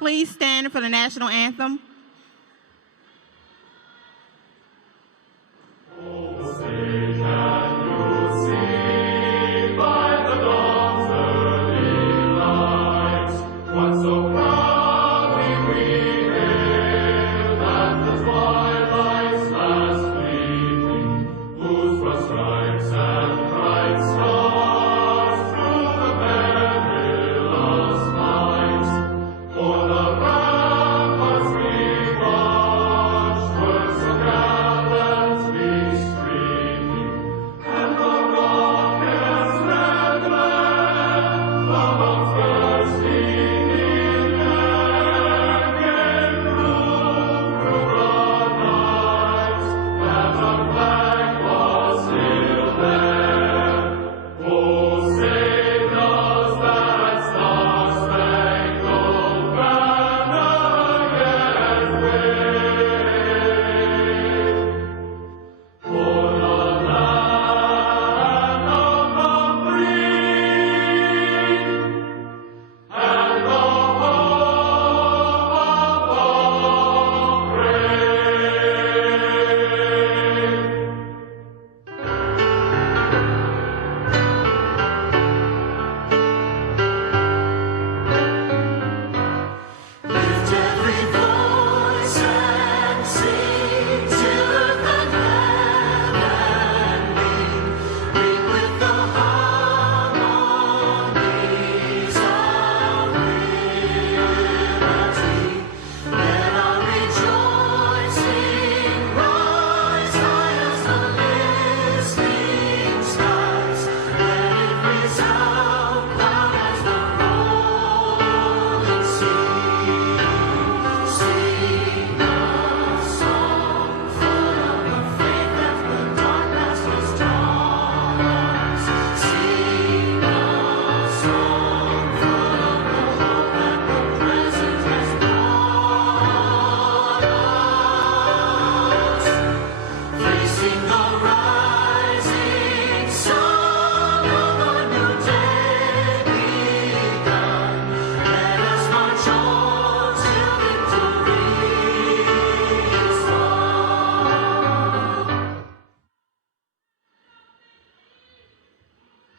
Please stand for the national anthem.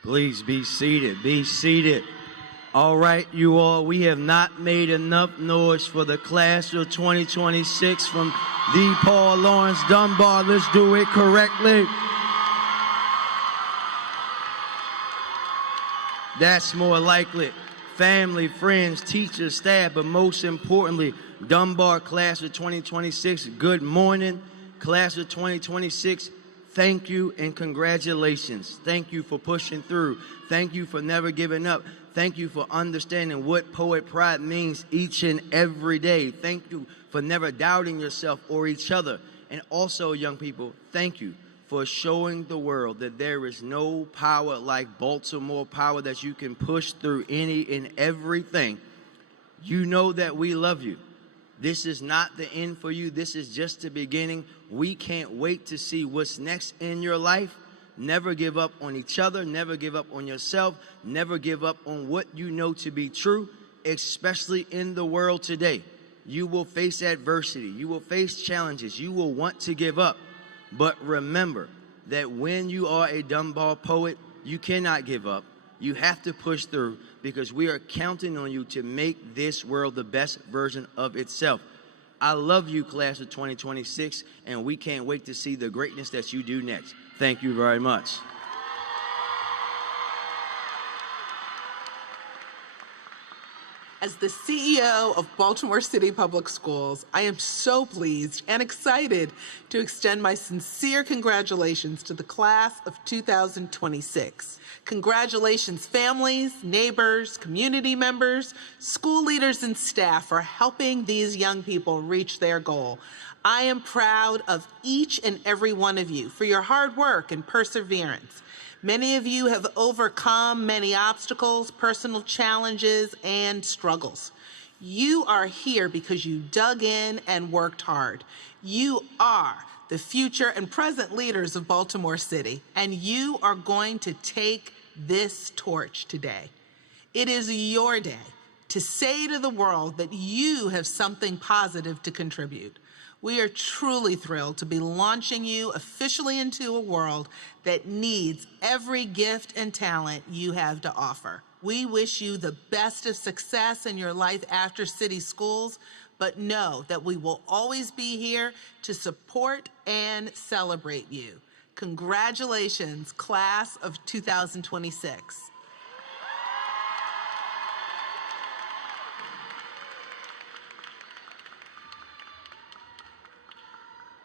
Please be seated. Be seated. All right, you all, we have not made enough noise for the class of 2026 from the Paul Laurence Dunbar. Let's do it correctly. That's more likely. Family, friends, teachers, staff, but most importantly, Dunbar class of 2026, good morning. Class of 2026, thank you and congratulations. Thank you for pushing through. Thank you for never giving up. Thank you for understanding what poet pride means each and every day. Thank you for never doubting yourself or each other. And also, young people, thank you for showing the world that there is no power like Baltimore power, that you can push through any and everything. You know that we love you. This is not the end for you. This is just the beginning. We can't wait to see what's next in your life. Never give up on each other. Never give up on yourself. Never give up on what you know to be true, especially in the world today. You will face adversity. You will face challenges. You will want to give up. But remember that when you are a Dunbar poet, you cannot give up. You have to push through, because we are counting on you to make this world the best version of itself. I love you, class of 2026, and we can't wait to see the greatness that you do next. Thank you very much. As the CEO of Baltimore City Public Schools, I am so pleased and excited to extend my sincere congratulations to the class of 2026. Congratulations, families, neighbors, community members, school leaders, and staff for helping these young people reach their goal. I am proud of each and every one of you for your hard work and perseverance. Many of you have overcome many obstacles, personal challenges, and struggles. You are here because you dug in and worked hard. You are the future and present leaders of Baltimore City, and you are going to take this torch today. It is your day to say to the world that you have something positive to contribute. We are truly thrilled to be launching you officially into a world that needs every gift and talent you have to offer. We wish you the best of success in your life after City Schools, but know that we will always be here to support and celebrate you. Congratulations, class of 2026.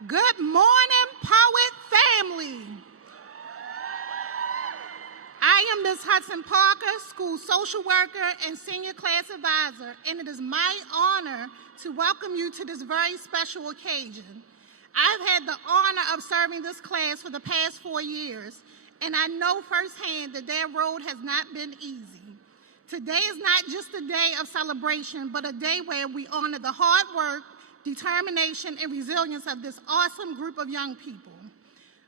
Good morning, poet family. I am Ms. Hudson Parker, school social worker and senior class advisor, and it is my honor to welcome you to this very special occasion. I've had the honor of serving this class for the past 4 years, and I know firsthand that their road has not been easy. Today is not just a day of celebration, but a day where we honor the hard work, determination, and resilience of this awesome group of young people.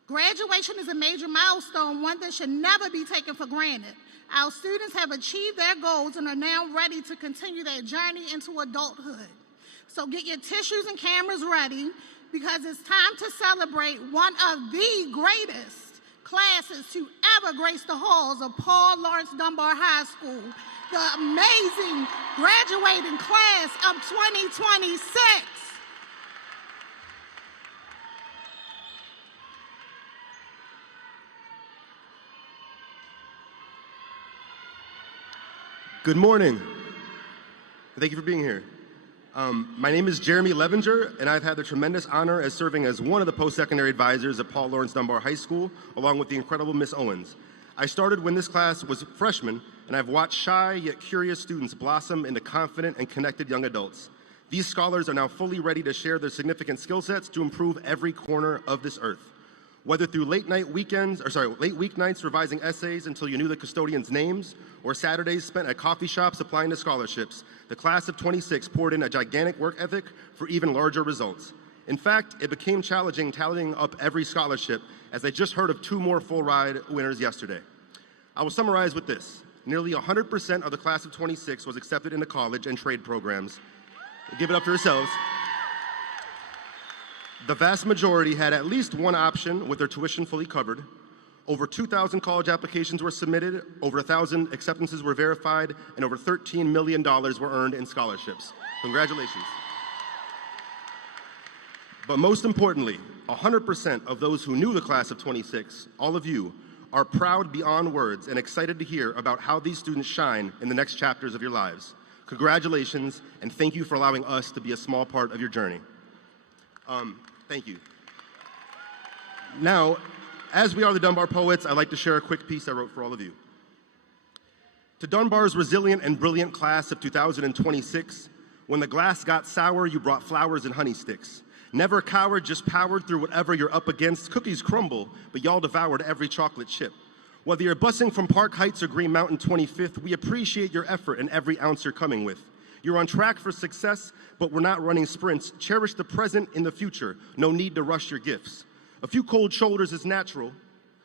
Graduation is a major milestone, one that should never be taken for granted. Our students have achieved their goals and are now ready to continue their journey into adulthood. So get your tissues and cameras ready, because it's time to celebrate one of the greatest classes to ever grace the halls of Paul Laurence Dunbar High School, the amazing graduating class of 2026. Good morning. Thank you for being here. My name is Jeremy Levinger, and I've had the tremendous honor as serving as one of the post-secondary advisors at Paul Laurence Dunbar High School, along with the incredible Miss Owens. I started when this class was freshmen, and I've watched shy yet curious students blossom into confident and connected young adults. These scholars are now fully ready to share their significant skill sets to improve every corner of this earth. Whether through late weeknights revising essays until you knew the custodians' names, or Saturdays spent at coffee shops applying to scholarships, the class of 26 poured in a gigantic work ethic for even larger results. In fact, it became challenging tallying up every scholarship, as I just heard of 2 more full ride winners yesterday. I will summarize with this. Nearly 100% of the class of 26 was accepted into college and trade programs. Give it up for yourselves. The vast majority had at least one option with their tuition fully covered. Over 2,000 college applications were submitted, over 1,000 acceptances were verified, and over $13 million were earned in scholarships. Congratulations. But most importantly, 100% of those who knew the class of 26, all of you, are proud beyond words and excited to hear about how these students shine in the next chapters of your lives. Congratulations, and thank you for allowing us to be a small part of your journey. Thank you. Now, as we are the Dunbar poets, I'd like to share a quick piece I wrote for all of you. To Dunbar's resilient and brilliant class of 2026, when the glass got sour, you brought flowers and honey sticks. Never cowered, just powered through whatever you're up against. Cookies crumble, but y'all devoured every chocolate chip. Whether you're busing from Park Heights or Green Mountain 25th, we appreciate your effort and every ounce you're coming with. You're on track for success, but we're not running sprints. Cherish the present in the future. No need to rush your gifts. A few cold shoulders is natural,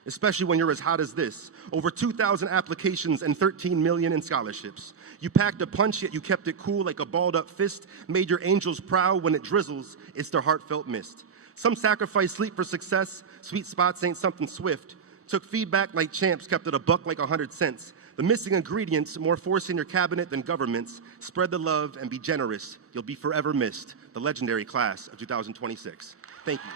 especially when you're as hot as this. Over 2,000 applications and 13 million in scholarships. You packed a punch, yet you kept it cool like a balled-up fist. Made your angels proud. When it drizzles, it's their heartfelt mist. Some sacrifice sleep for success. Sweet spots ain't something swift. Took feedback like champs, kept it a buck like 100 cents. The missing ingredients, more force in your cabinet than governments. Spread the love and be generous. You'll be forever missed. The legendary class of 2026. Thank you.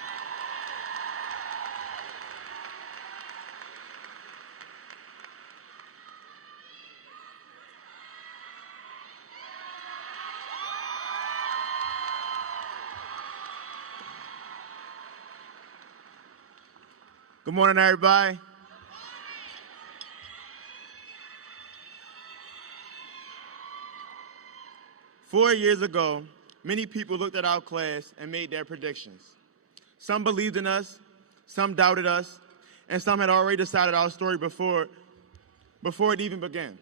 Good morning, everybody. Four years ago, many people looked at our class and made their predictions. Some believed in us, some doubted us, and some had already decided our story before it even began.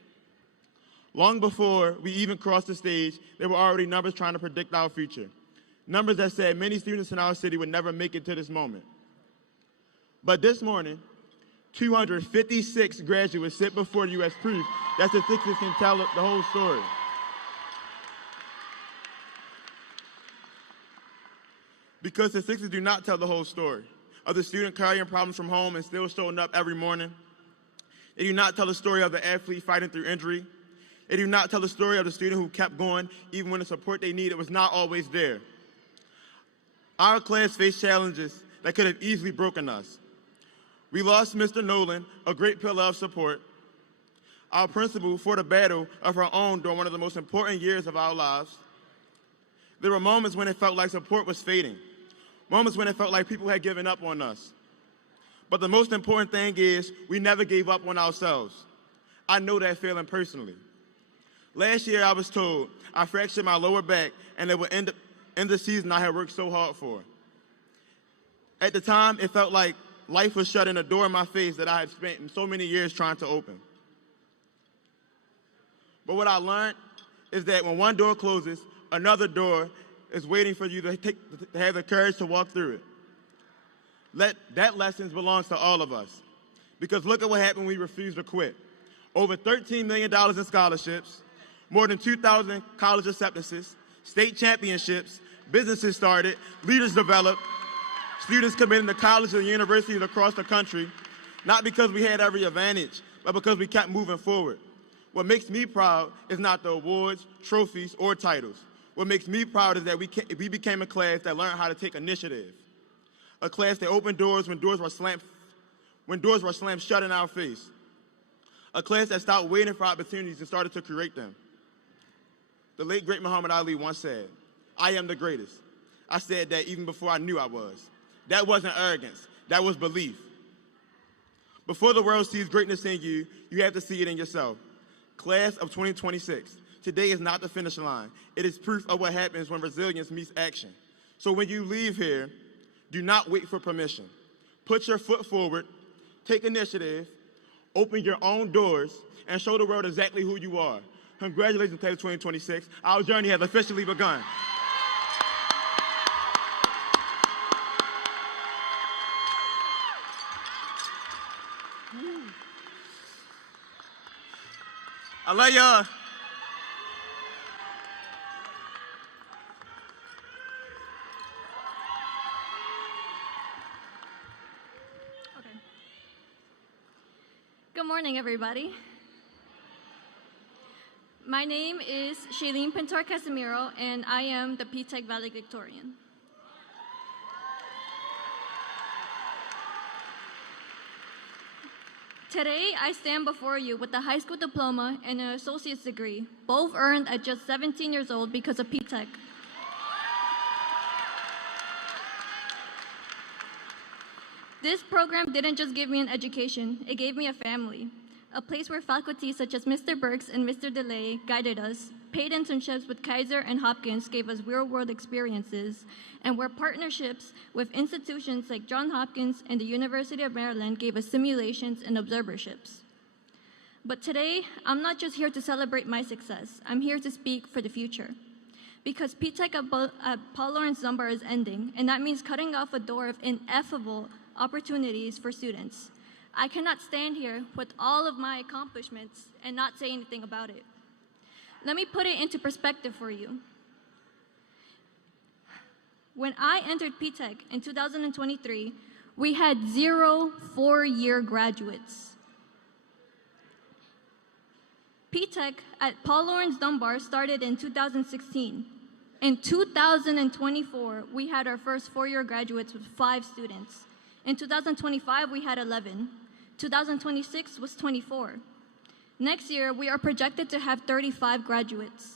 Long before we even crossed the stage, there were already numbers trying to predict our future. Numbers that said many students in our city would never make it to this moment. But this morning, 256 graduates sit before you as proof that statistics can tell the whole story. Because statistics do not tell the whole story of the student carrying problems from home and still showing up every morning. They do not tell the story of the athlete fighting through injury. They do not tell the story of the student who kept going even when the support they needed was not always there. Our class faced challenges that could have easily broken us. We lost Mr. Nolan, a great pillar of support. Our principal fought a battle of her own during one of the most important years of our lives. There were moments when it felt like support was fading, moments when it felt like people had given up on us. But the most important thing is we never gave up on ourselves. I know that feeling personally. Last year I was told I fractured my lower back and it would end the season I had worked so hard for. At the time, it felt like life was shutting a door in my face that I had spent so many years trying to open. But what I learned is that when one door closes, another door is waiting for you to have the courage to walk through it. That lesson belongs to all of us. Because look at what happened when we refused to quit. Over $13 million in scholarships, more than 2,000 college acceptances, state championships, businesses started, leaders developed, students committed to colleges and universities across the country, not because we had every advantage, but because we kept moving forward. What makes me proud is not the awards, trophies, or titles. What makes me proud is that we became a class that learned how to take initiative. A class that opened doors when doors were slammed shut in our face. A class that stopped waiting for opportunities and started to create them. The late, great Muhammad Ali once said, "I am the greatest." I said that even before I knew I was. That wasn't arrogance, that was belief. Before the world sees greatness in you, you have to see it in yourself. Class of 2026, today is not the finish line. It is proof of what happens when resilience meets action. So when you leave here, do not wait for permission. Put your foot forward, take initiative, open your own doors, and show the world exactly who you are. Congratulations, Class of 2026. Our journey has officially begun. I love y'all. Okay. Good morning, everybody. My name is Shailene Pintor Casimiro, and I am the P-Tech valedictorian. Today, I stand before you with a high school diploma and an associate's degree, both earned at just 17 years old because of P-Tech. This program didn't just give me an education, it gave me a family, a place where faculty such as Mr. Burks and Mr. DeLay guided us, paid internships with Kaiser and Hopkins gave us real-world experiences, and where partnerships with institutions like Johns Hopkins and the University of Maryland gave us simulations and observerships. But today, I'm not just here to celebrate my success, I'm here to speak for the future. Because P-Tech at Paul Laurence Dunbar is ending, and that means cutting off a door of ineffable opportunities for students. I cannot stand here with all of my accomplishments and not say anything about it. Let me put it into perspective for you. When I entered P-Tech in 2023, we had 0 four-year graduates. P-Tech at Paul Laurence Dunbar started in 2016. In 2024, we had our first four-year graduates with 5 students. In 2025, we had 11. 2026 was 24. Next year, we are projected to have 35 graduates.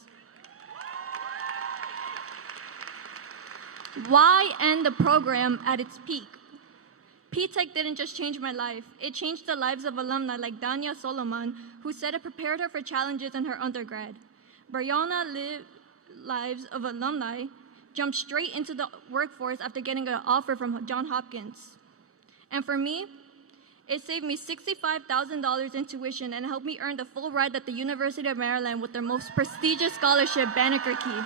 Why end the program at its peak? P-Tech didn't just change my life, it changed the lives of alumni like Dania Solomon, who said it prepared her for challenges in her undergrad. Brianna lived lives of alumni, jumped straight into the workforce after getting an offer from Johns Hopkins. And for me, it saved me $65,000 in tuition and helped me earn the full ride at the University of Maryland with their most prestigious scholarship, Banneker Key.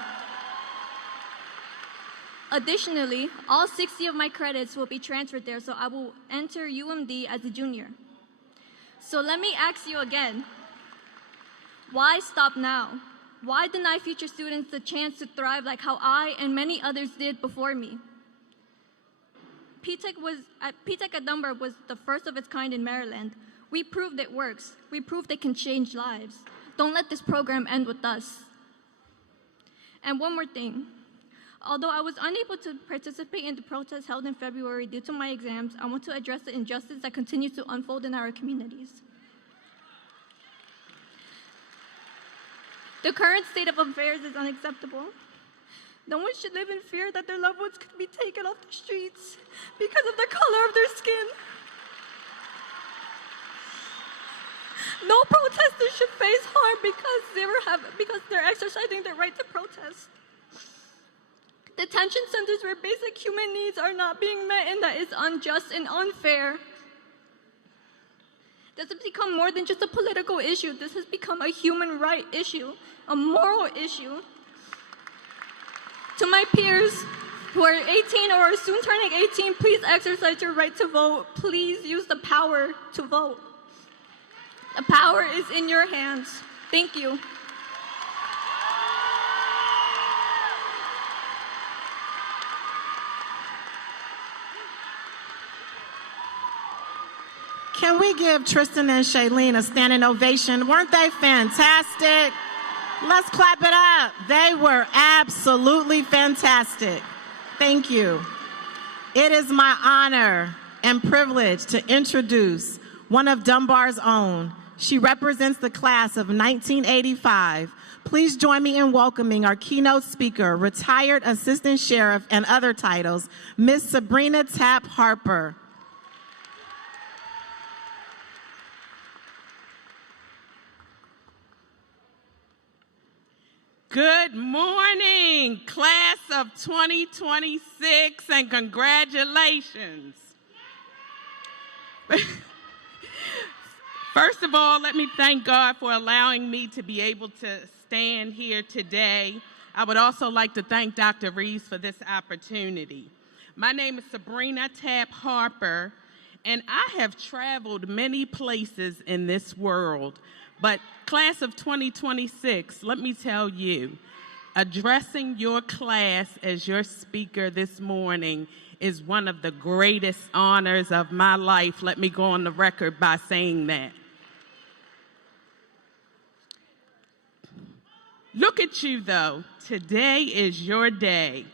Additionally, all 60 of my credits will be transferred there, so I will enter UMD as a junior. So let me ask you again, why stop now? Why deny future students the chance to thrive like how I and many others did before me? P-Tech at Dunbar was the first of its kind in Maryland. We proved it works. We proved it can change lives. Don't let this program end with us. And one more thing. Although I was unable to participate in the protest held in February due to my exams, I want to address the injustice that continues to unfold in our communities. The current state of affairs is unacceptable. No one should live in fear that their loved ones could be taken off the streets because of the color of their skin. No protester should face harm because they're exercising their right to protest. Detention centers where basic human needs are not being met, and that is unjust and unfair. This has become more than just a political issue. This has become a human right issue, a moral issue. To my peers who are 18 or are soon turning 18, please exercise your right to vote. Please use the power to vote. The power is in your hands. Thank you. Can we give Tristan and Shailene a standing ovation? Weren't they fantastic? Let's clap it up. They were absolutely fantastic. Thank you. It is my honor and privilege to introduce one of Dunbar's own. She represents the class of 1985. Please join me in welcoming our keynote speaker, retired assistant sheriff and other titles, Miss Sabrina Tapp Harper. Good morning, class of 2026, and congratulations. First of all, let me thank God for allowing me to be able to stand here today. I would also like to thank Dr. Reeves for this opportunity. My name is Sabrina Tapp Harper, and I have traveled many places in this world. But class of 2026, let me tell you, addressing your class as your speaker this morning is one of the greatest honors of my life. Let me go on the record by saying that. Look at you, though. Today is your day.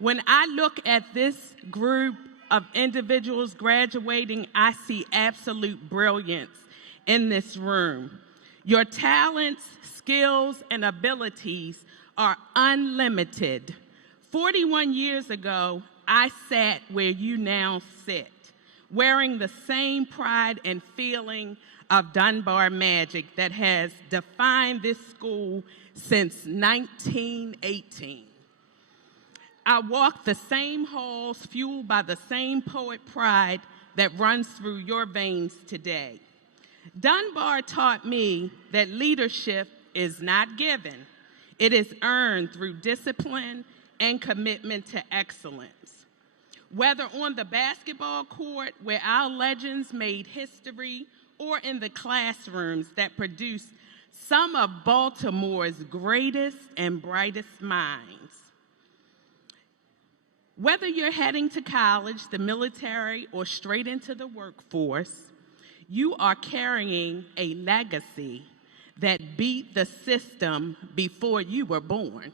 When I look at this group of individuals graduating, I see absolute brilliance in this room. Your talents, skills, and abilities are unlimited. 41 years ago, I sat where you now sit, wearing the same pride and feeling of Dunbar magic that has defined this school since 1918. I walk the same halls fueled by the same poet pride that runs through your veins today. Dunbar taught me that leadership is not given. It is earned through discipline and commitment to excellence. Whether on the basketball court where our legends made history or in the classrooms that produced some of Baltimore's greatest and brightest minds. Whether you're heading to college, the military, or straight into the workforce, you are carrying a legacy that beat the system before you were born.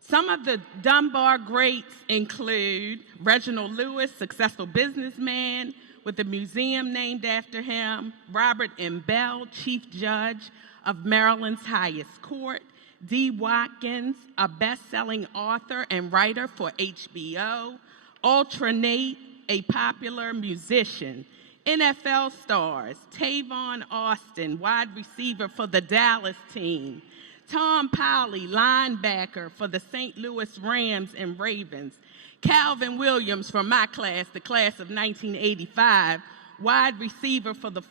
Some of the Dunbar greats include Reginald Lewis, successful businessman with a museum named after him, Robert M. Bell, Chief Judge of Maryland's highest court, D. Watkins, a best-selling author and writer for HBO, Ultra Nate, a popular musician, NFL stars, Tavon Austin, wide receiver for the Dallas team, Tom Powley, linebacker for the St. Louis Rams and Ravens, Calvin Williams from my class, the class of 1985, wide receiver for the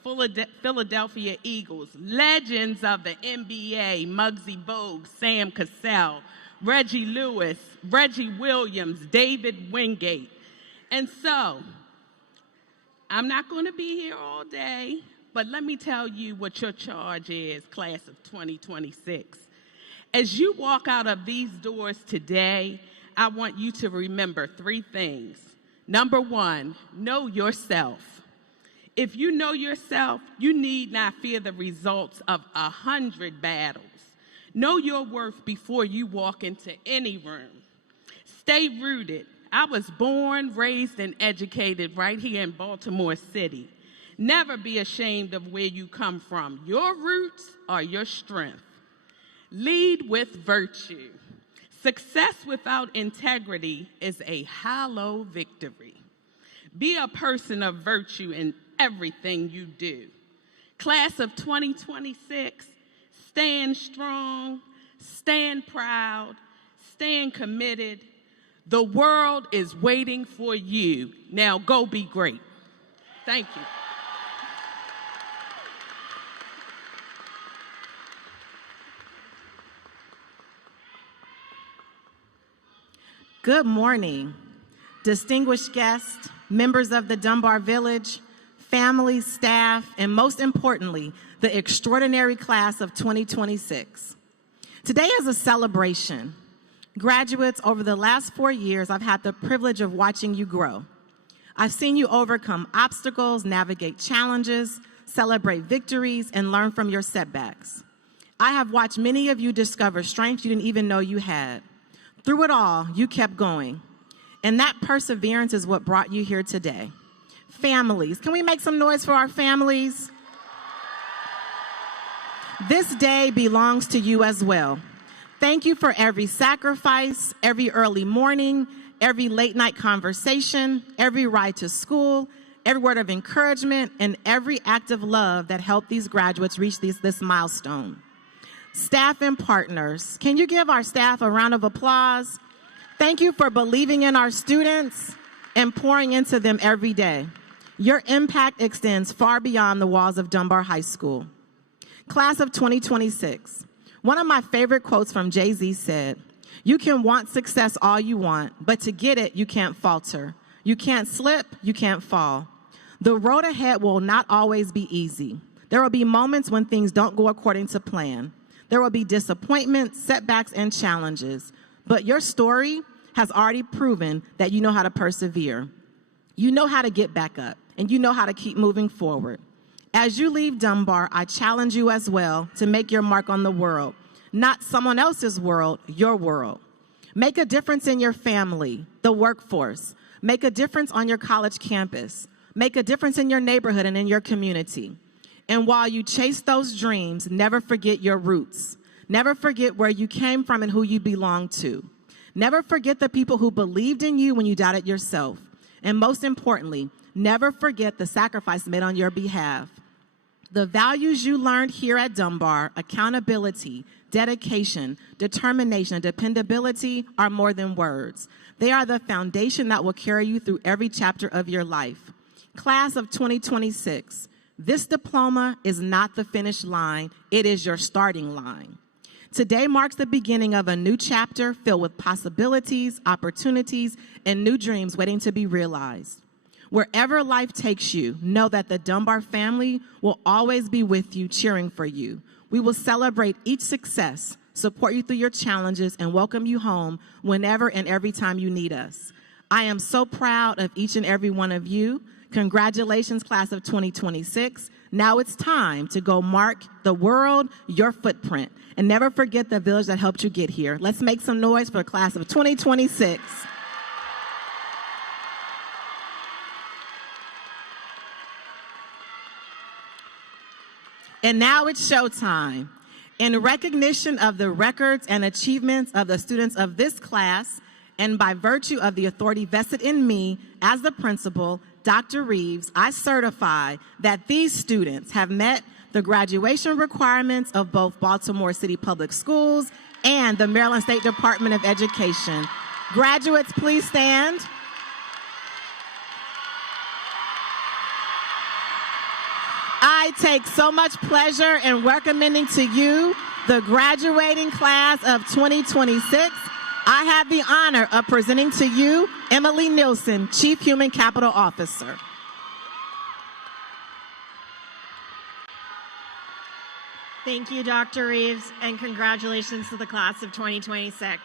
Philadelphia Eagles, legends of the NBA, Muggsy Bogues, Sam Cassell, Reggie Lewis, Reggie Williams, David Wingate. And so, I'm not going to be here all day, but let me tell you what your charge is, class of 2026. As you walk out of these doors today, I want you to remember three things. Number one, know yourself. If you know yourself, you need not fear the results of 100 battles. Know your worth before you walk into any room. Stay rooted. I was born, raised, and educated right here in Baltimore City. Never be ashamed of where you come from. Your roots are your strength. Lead with virtue. Success without integrity is a hollow victory. Be a person of virtue in everything you do. Class of 2026, stand strong, stand proud, stand committed. The world is waiting for you. Now go be great. Thank you. Good morning, distinguished guests, members of the Dunbar Village, families, staff, and most importantly, the extraordinary class of 2026. Today is a celebration. Graduates, over the last 4 years, I've had the privilege of watching you grow. I've seen you overcome obstacles, navigate challenges, celebrate victories, and learn from your setbacks. I have watched many of you discover strengths you didn't even know you had. Through it all, you kept going. And that perseverance is what brought you here today. Families, can we make some noise for our families? This day belongs to you as well. Thank you for every sacrifice, every early morning, every late night conversation, every ride to school, every word of encouragement, and every act of love that helped these graduates reach this milestone. Staff and partners, can you give our staff a round of applause? Thank you for believing in our students and pouring into them every day. Your impact extends far beyond the walls of Dunbar High School. Class of 2026, one of my favorite quotes from Jay-Z said, "You can want success all you want, but to get it, you can't falter. You can't slip, you can't fall. The road ahead will not always be easy. There will be moments when things don't go according to plan. There will be disappointments, setbacks, and challenges. But your story has already proven that you know how to persevere. You know how to get back up, and you know how to keep moving forward. As you leave Dunbar, I challenge you as well to make your mark on the world, not someone else's world, your world. Make a difference in your family, the workforce. Make a difference on your college campus. Make a difference in your neighborhood and in your community. And while you chase those dreams, never forget your roots. Never forget where you came from and who you belong to. Never forget the people who believed in you when you doubted yourself. And most importantly, never forget the sacrifice made on your behalf. The values you learned here at Dunbar, accountability, dedication, determination, and dependability, are more than words. They are the foundation that will carry you through every chapter of your life. Class of 2026, this diploma is not the finish line, it is your starting line. Today marks the beginning of a new chapter filled with possibilities, opportunities, and new dreams waiting to be realized. Wherever life takes you, know that the Dunbar family will always be with you, cheering for you. We will celebrate each success, support you through your challenges, and welcome you home whenever and every time you need us. I am so proud of each and every one of you. Congratulations, class of 2026. Now it's time to go mark the world, your footprint. And never forget the village that helped you get here. Let's make some noise for the class of 2026. And now it's showtime. In recognition of the records and achievements of the students of this class, and by virtue of the authority vested in me as the principal, Dr. Reeves, I certify that these students have met the graduation requirements of both Baltimore City Public Schools and the Maryland State Department of Education. Graduates, please stand. I take so much pleasure in recommending to you the graduating class of 2026. I have the honor of presenting to you Emily Nielsen, Chief Human Capital Officer. Thank you, Dr. Reeves, and congratulations to the class of 2026.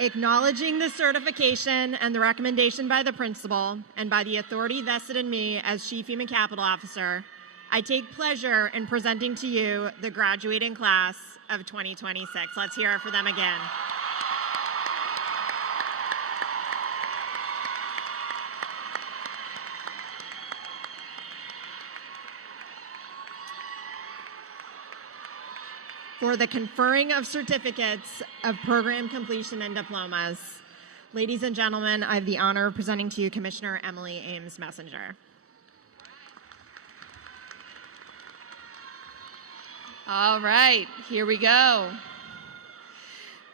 Acknowledging the certification and the recommendation by the principal and by the authority vested in me as Chief Human Capital Officer, I take pleasure in presenting to you the graduating class of 2026. Let's hear it for them again. For the conferring of certificates of program completion and diplomas. Ladies and gentlemen, I have the honor of presenting to you Commissioner Emily Ames Messenger. All right, here we go.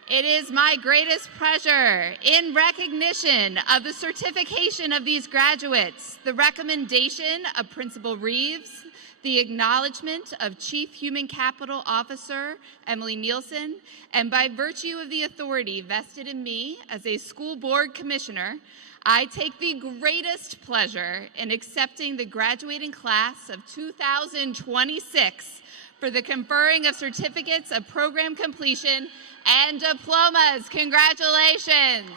It is my greatest pleasure, in recognition of the certification of these graduates, the recommendation of Principal Reeves, the acknowledgement of Chief Human Capital Officer Emily Nielsen, and by virtue of the authority vested in me as a school board commissioner, I take the greatest pleasure in accepting the graduating class of 2026 for the conferring of certificates of program completion and diplomas. Congratulations.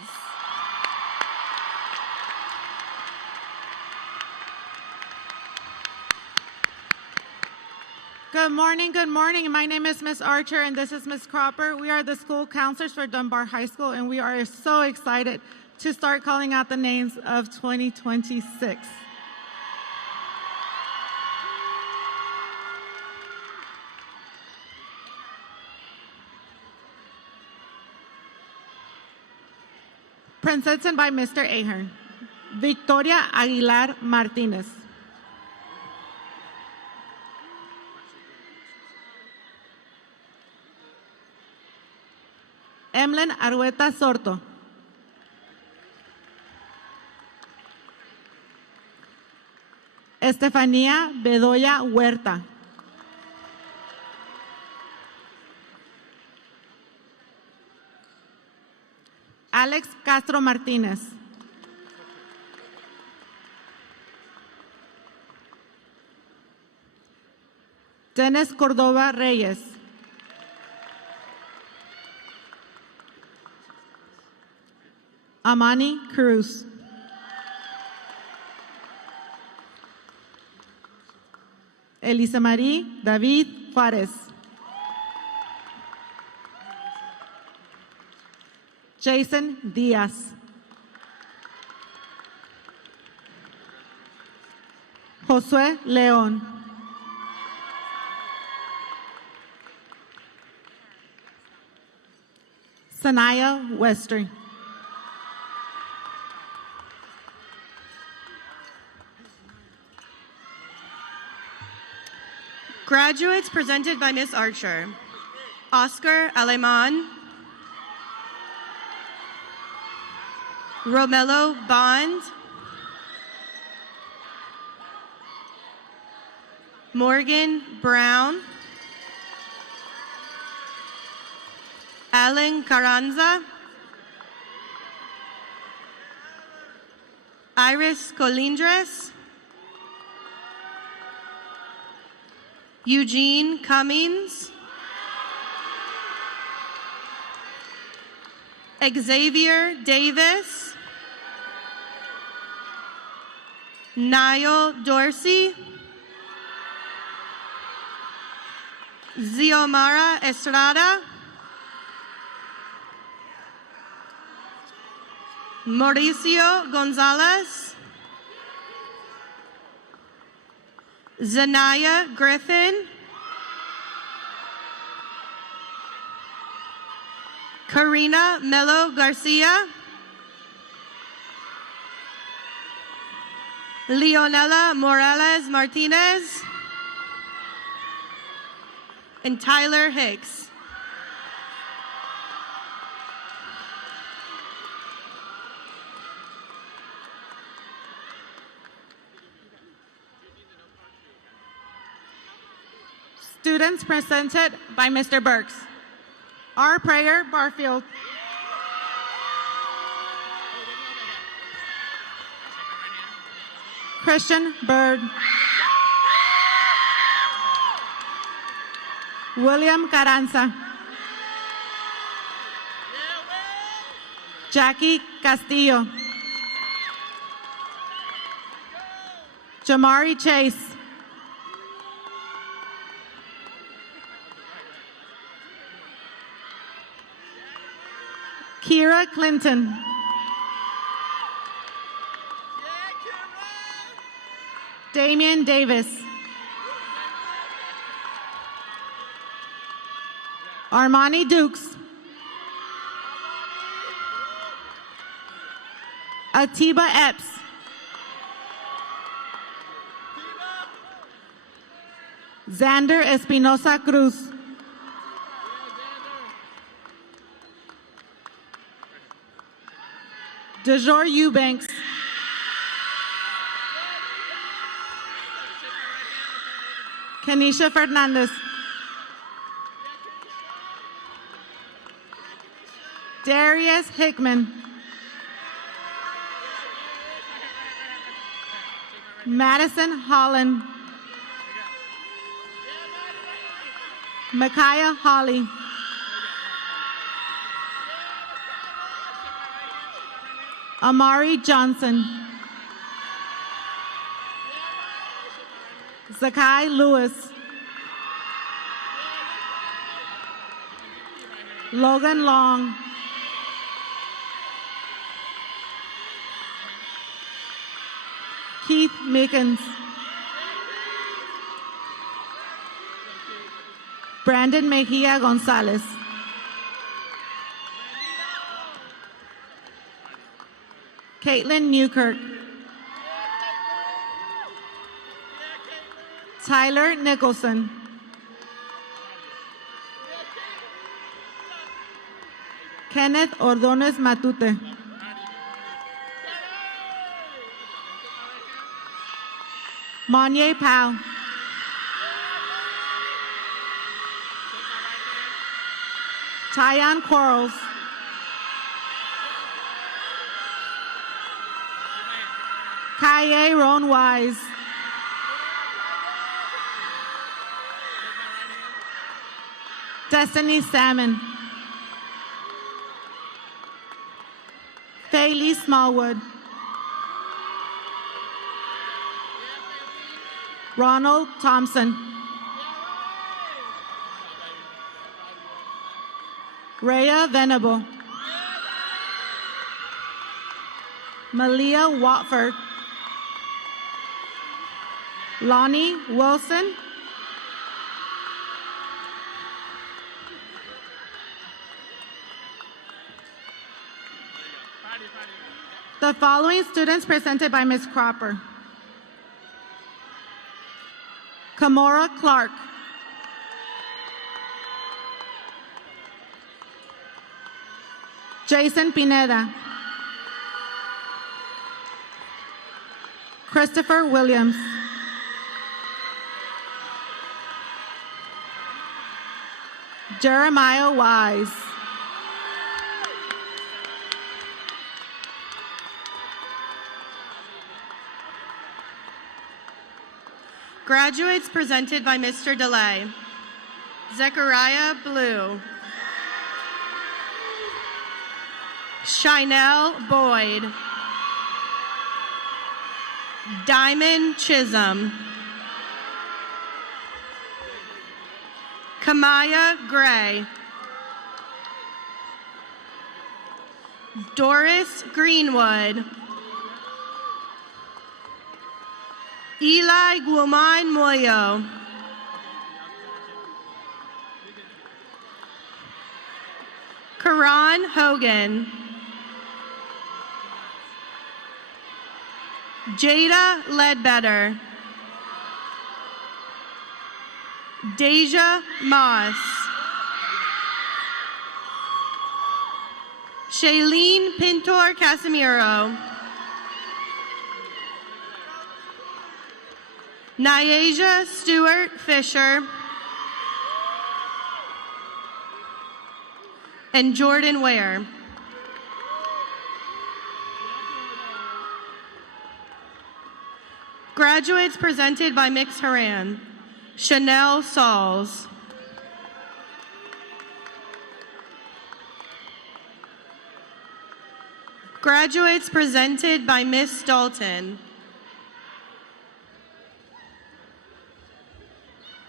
Good morning. My name is Miss Archer and this is Miss Cropper. We are the school counselors for Dunbar High School and we are so excited to start calling out the names of 2026. Presented by Mr. Ahern. Victoria Aguilar Martinez. Emlen Argueta Sorto. Estefanía Bedoya Huerta. Alex Castro Martínez. Dennis Cordova Reyes. Amani Cruz. Elisa Marie David Juárez. Jason Díaz. Josué León. Sanaya Westry. Graduates presented by Ms. Archer. Oscar Aleman. Romello Bond. Morgan Brown. Alan Carranza. Iris Colindres. Eugene Cummings. Xavier Davis. Niall Dorsey. Xiomara Estrada. Mauricio Gonzalez. Zanaya Griffin. Karina Melo Garcia. Leonela Morales Martinez. And Tyler Hicks. Students presented by Mr. Burks. R. Prayer Barfield. Christian Bird. William Carranza. Jackie Castillo. Jamari Chase. Kira Clinton. Damian Davis. Armani Dukes. Atiba Epps. Xander Espinosa Cruz. DeJour Eubanks. Kenisha Fernandez. Darius Hickman. Madison Holland. Micaiah Holly. Amari Johnson. Zakai Lewis. Logan Long. Keith Mickens. Brandon Mejia Gonzalez. Caitlin Newkirk. Tyler Nicholson. Kenneth Ordonez Matute. Monye Pau. Tyon Quarles. Kaye Roan Wise. Destiny Salmon. Faylee Smallwood. Ronald Thompson. Rhea Venable. Malia Watford. Lonnie Wilson. The following students presented by Ms. Cropper: Kamora Clark. Jason Pineda. Christopher Williams. Jeremiah Wise. Graduates presented by Mr. DeLay: Zechariah Blue, Shinell Boyd, Diamond Chisholm, Kamaya Gray, Doris Greenwood, Eli Guamine Moyo, Karan Hogan, Jada Ledbetter, Deja Moss, Shailene Pintor Casimiro, Nyasia Stewart Fisher, and Jordan Ware. Graduates presented by Mix Haran: Chanel Sauls, Graduates presented by Miss Dalton.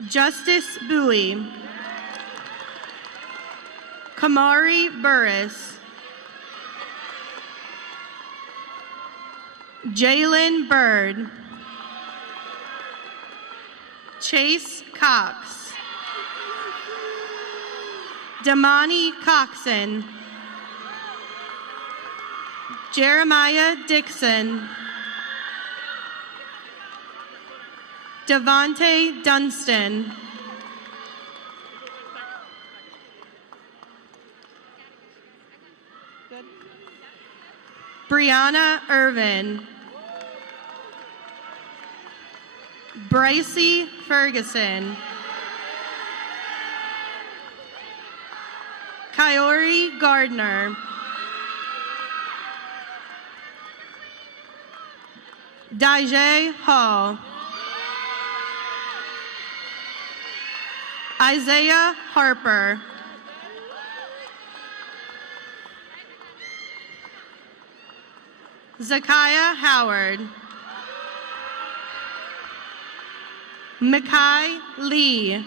Justice Bowie. Kamari Burris. Jalen Bird. Chase Cox. Damani Coxon. Jeremiah Dixon. Devontae Dunstan. Brianna Irvin. Brycey Ferguson. Kyori Gardner. Daijay Hall. Isaiah Harper. Zakiah Howard. Makai Lee.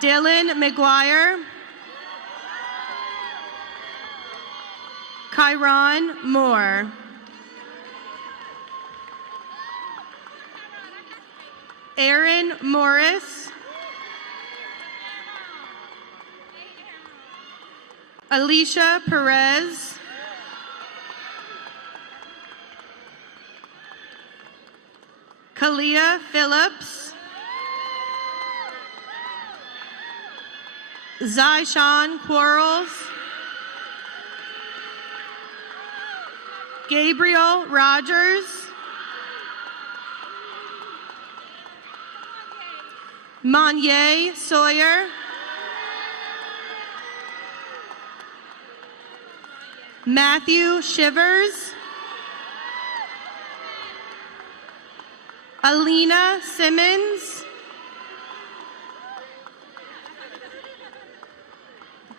Dylan McGuire. Kyron Moore. Aaron Morris. Alicia Perez. Kalia Phillips. Zyshawn Quarles. Gabriel Rogers. Monye Sawyer. Matthew Shivers. Alina Simmons.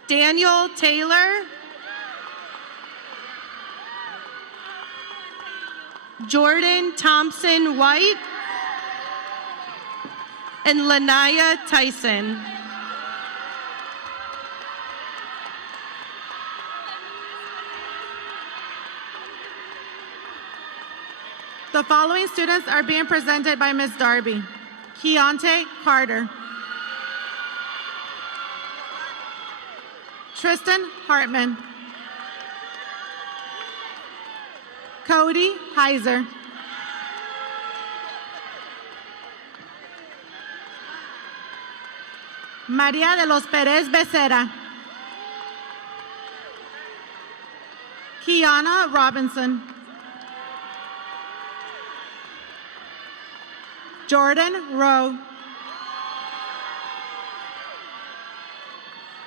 Daniel Taylor. Jordan Thompson White. And Lanaya Tyson. The following students are being presented by Ms. Darby. Keontae Carter. Tristan Hartman. Cody Heiser. María de los Perez Becerra. Kiana Robinson. Jordan Rowe.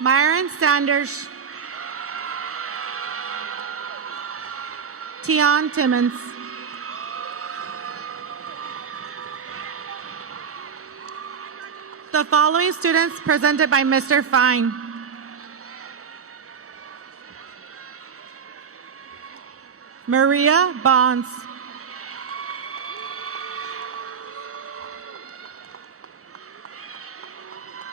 Myron Sanders. Tion Timmons. The following students presented by Mr. Fine. Maria Bonds.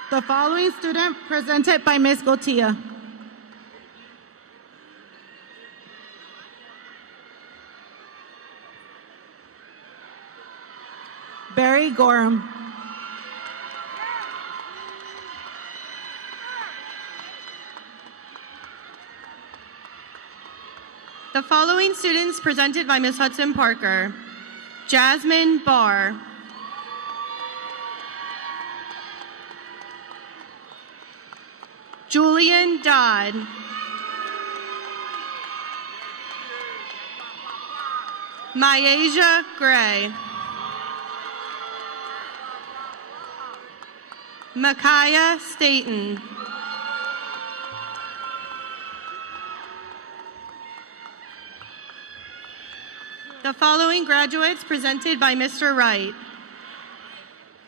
The following student presented by Ms. Gautier. Barry Gorham. The following students presented by Ms. Hudson Parker. Jasmine Barr. Julian Dodd. Myasia Gray. Micaiah Staten. The following graduates presented by Mr. Wright.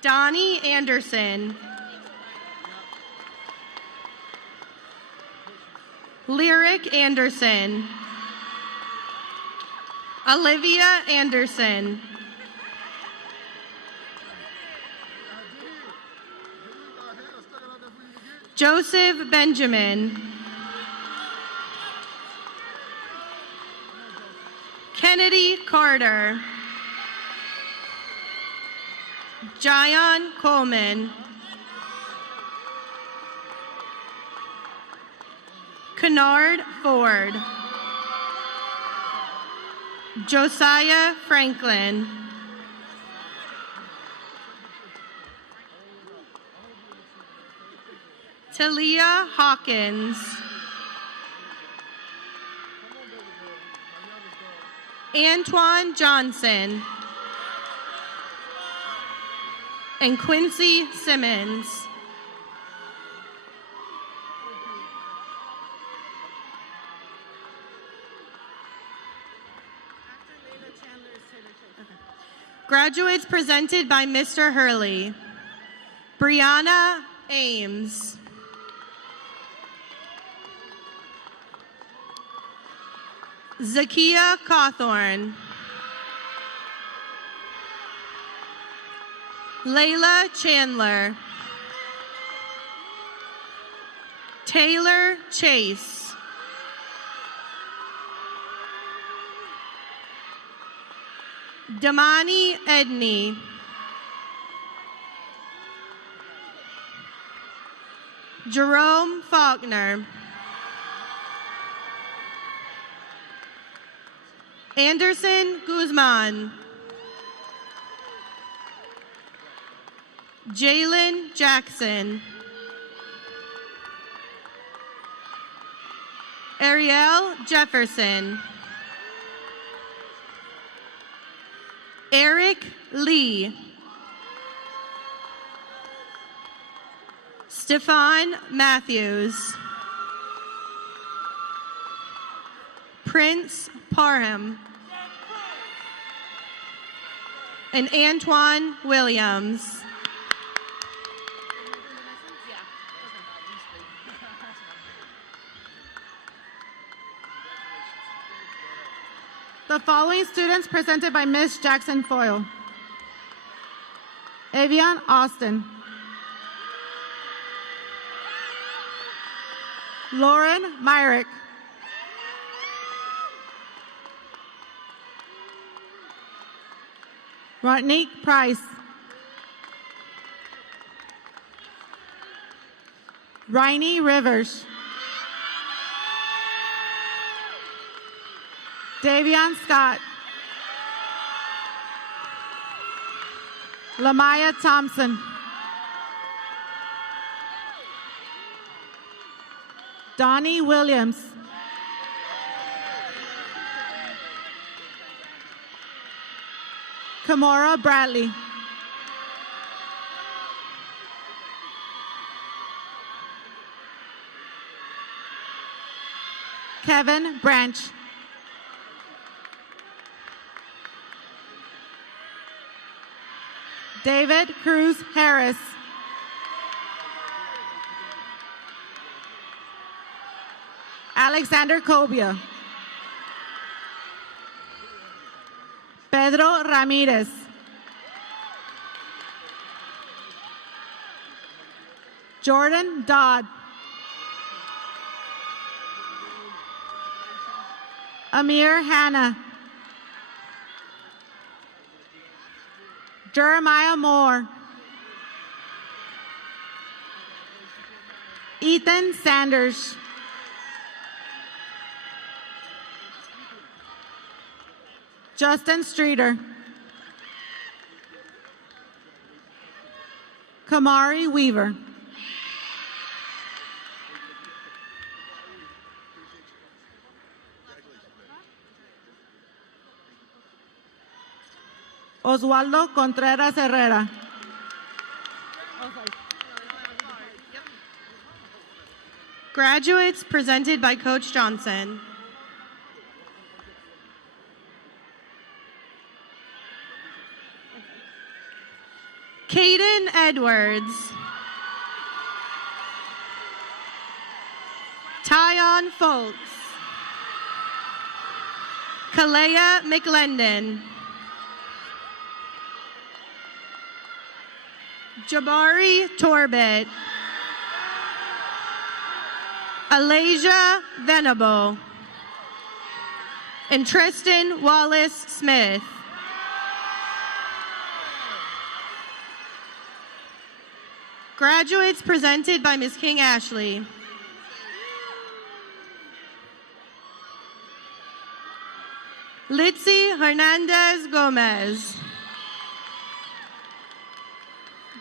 Donnie Anderson. Lyric Anderson. Olivia Anderson. Joseph Benjamin. Kennedy Carter. Jayon Coleman. Kennard Ford. Josiah Franklin. Talia Hawkins. Antoine Johnson. And Quincy Simmons. Graduates presented by Mr. Hurley. Brianna Ames. Zakia Cawthorn. Layla Chandler. Taylor Chase. Damani Edney. Jerome Faulkner. Anderson Guzman. Jalen Jackson. Ariel Jefferson. Eric Lee. Stefan Matthews. Prince Parham. And Antoine Williams. The following students presented by Ms. Jackson Foyle. Avian Austin. Lauren Myrick. Rodney Price. Rainey Rivers. Davion Scott. Lamaya Thompson. Donnie Williams. Kamora Bradley. Kevin Branch. David Cruz Harris. Alexander Cobia. Pedro Ramirez. Jordan Dodd. Amir Hanna. Jeremiah Moore. Ethan Sanders. Justin Streeter. Kamari Weaver. Oswaldo Contreras Herrera. Graduates presented by Coach Johnson. Caden Edwards. Tyon Foltz. Kalea McLendon. Jabari Torbett. Alasia Venable. And Tristan Wallace Smith. Graduates presented by Ms. King Ashley. Litzy Hernandez Gomez.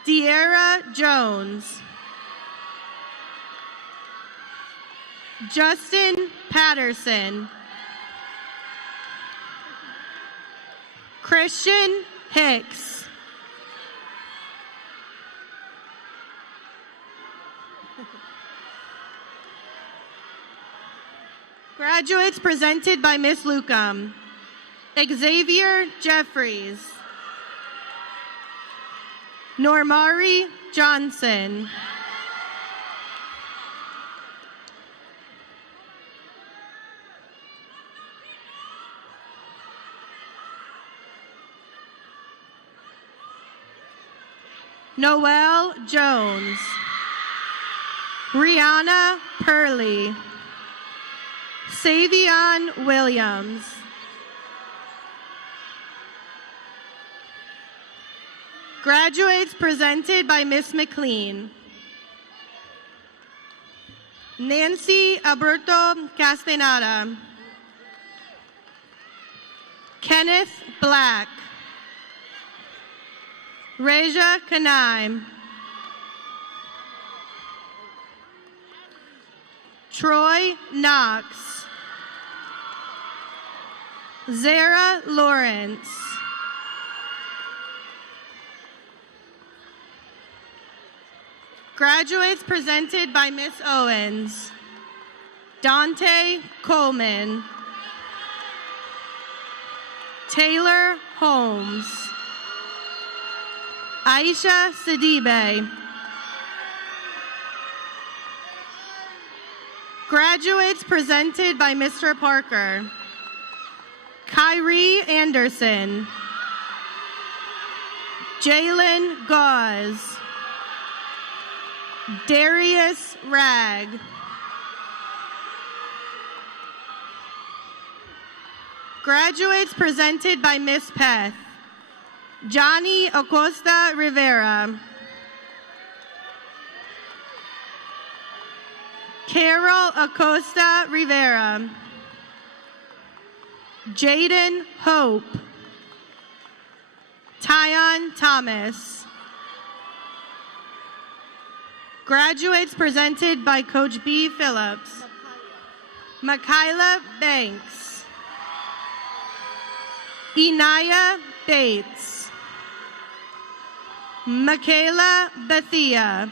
De'Ara Jones. Justin Patterson. Christian Hicks. Graduates presented by Ms. Lucum. Xavier Jeffries. Normari Johnson. Noel Jones. Rihanna Purley. Savion Williams. Graduates presented by Ms. McLean. Nancy Alberto Castaneda. Kenneth Black. Reja Kanaim. Troy Knox. Zara Laurence. Graduates presented by Ms. Owens. Dante Coleman. Taylor Holmes. Aisha Sidibe. Graduates presented by Mr. Parker. Kyrie Anderson. Jalen Gauze. Darius Ragg. Graduates presented by Ms. Peth. Johnny Acosta Rivera. Carol Acosta Rivera. Jaden Hope. Tyon Thomas. Graduates presented by Coach B. Phillips. Makayla Banks. Inaya Bates. Michaela Bethia.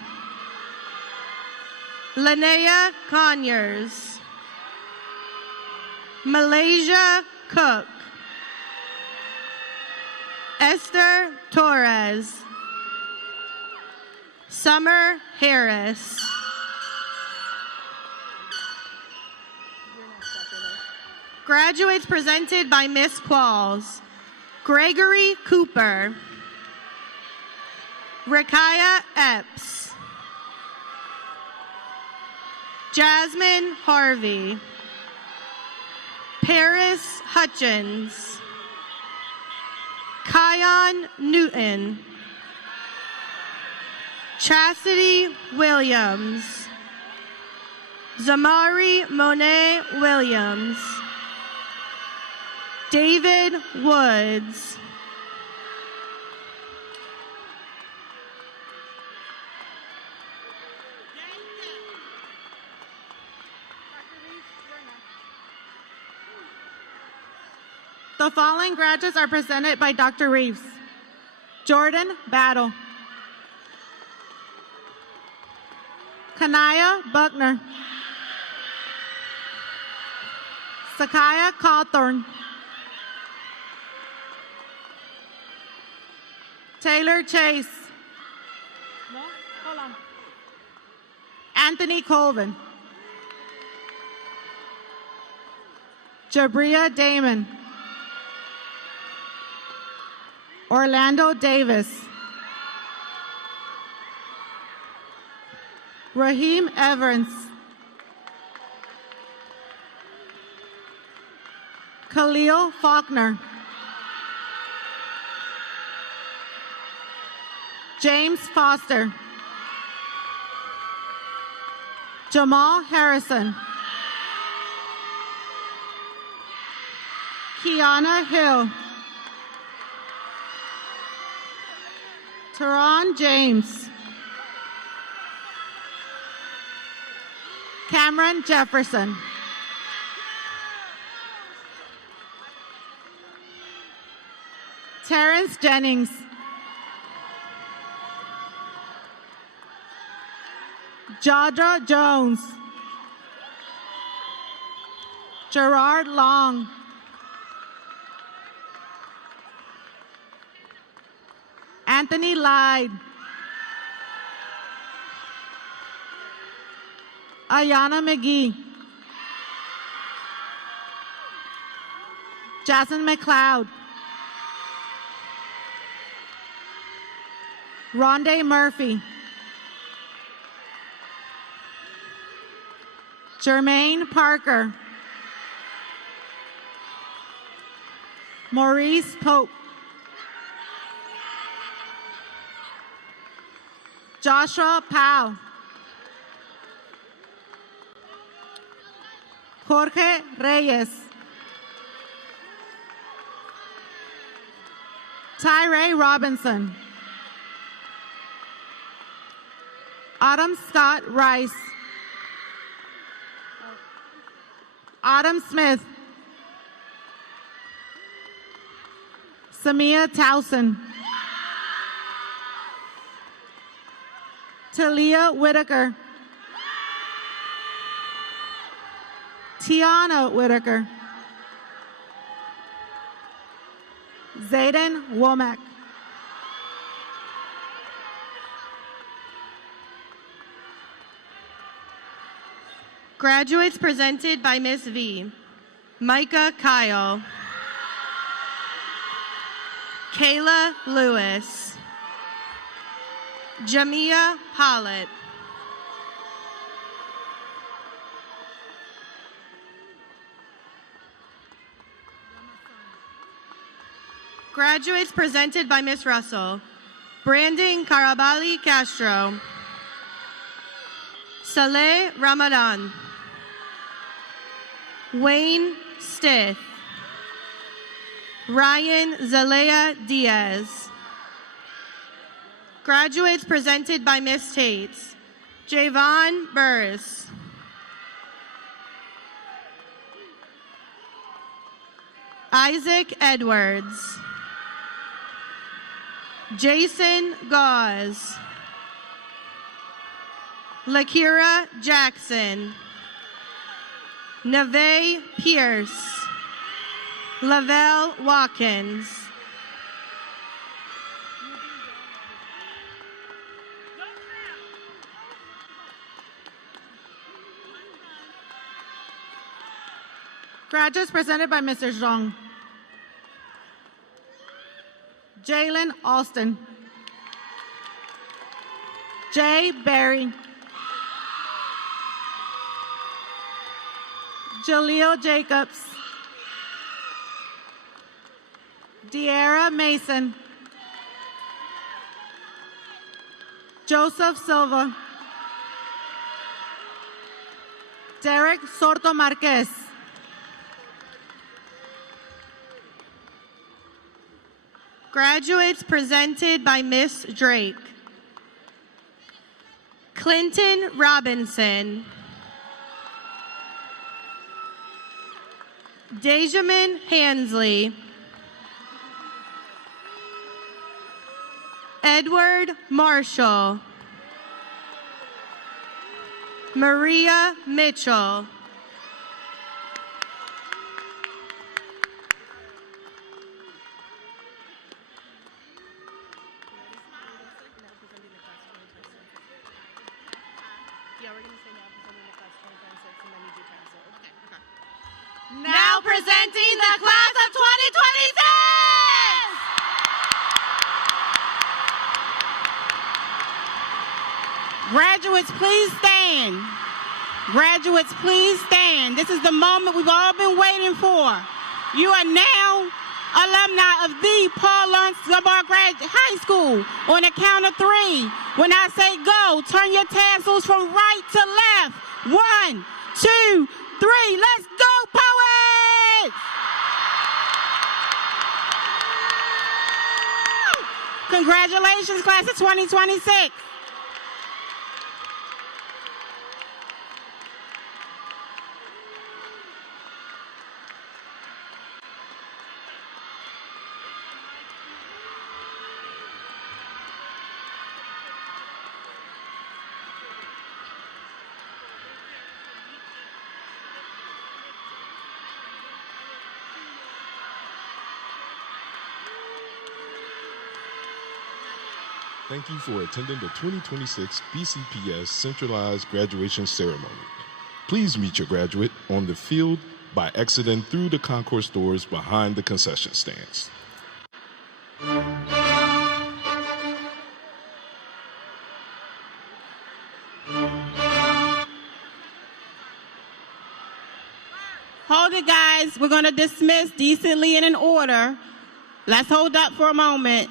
Linnea Conyers. Malaysia Cook. Esther Torres. Summer Harris. Graduates presented by Miss Qualls. Gregory Cooper. Rakaya Epps. Jasmine Harvey. Paris Hutchins. Kion Newton. Chastity Williams. Zamari Monet Williams. David Woods. The following graduates are presented by Dr. Reeves. Jordan Battle. Kanaya Buckner. Sakaya Cawthorn. Taylor Chase. No, hold on. Anthony Colvin. Jabria Damon. Orlando Davis. Raheem Evans. Khalil Faulkner. James Foster. Jamal Harrison. Kiana Hill. Teron James. Cameron Jefferson. Terrence Jennings. Jadra Jones. Gerard Long. Anthony Lyde. Ayana McGee. Jason McLeod. Rondé Murphy. Jermaine Parker. Maurice Pope. Joshua Powell. Jorge Reyes. Tyree Robinson. Autumn Scott Rice. Autumn Smith. Samia Towson. Talia Whitaker. Tiana Whitaker. Zayden Womack. Graduates presented by Ms. V. Micah Kyle. Kayla Lewis. Jamia Pollitt. Graduates presented by Ms. Russell. Brandon Carabali Castro. Saleh Ramadan. Wayne Stith. Ryan Zalea Diaz. Graduates presented by Ms. Tates. Javon Burris. Isaac Edwards. Jason Gauze. Lakira Jackson. Neve Pierce. Lavelle Watkins. Graduates presented by Mr. Zhang. Jalen Alston. Jay Berry. Jaleel Jacobs. De'Ara Mason. Joseph Silva. Derek Sorto Marquez. Graduates presented by Miss Drake. Clinton Robinson. Dejamin Hansley. Edward Marshall. Maria Mitchell. Now presenting the class of 2026! Graduates, please stand. Graduates, please stand. This is the moment we've all been waiting for. You are now alumni of the Paul Laurence Dunbar High School. On the count of 3, when I say go, turn your tassels from right to left. 1, 2, 3. Let's go, poets! Congratulations, class of 2026. Thank you for attending the 2026 BCPS Centralized Graduation Ceremony. Please meet your graduate on the field by exiting through the concourse doors behind the concession stands. Hold it, guys. We're going to dismiss decently and in order. Let's hold up for a moment.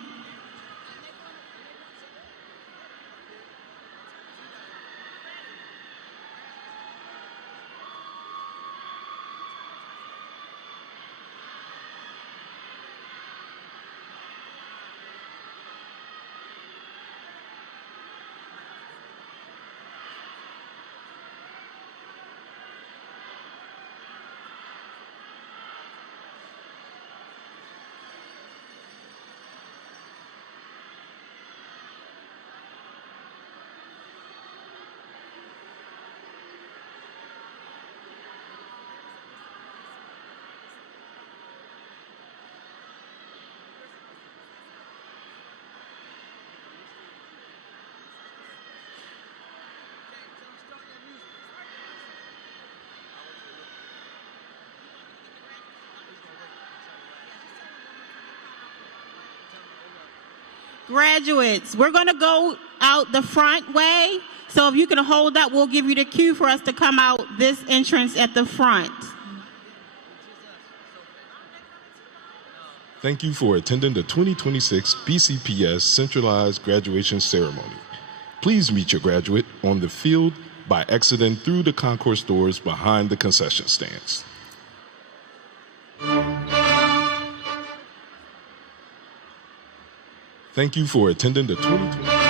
Graduates, we're going to go out the front way. So if you can hold up, we'll give you the cue for us to come out this entrance at the front. Thank you for attending the 2026 BCPS Centralized Graduation Ceremony. Please meet your graduate on the field by exiting through the concourse doors behind the concession stands. Thank you for attending the 2026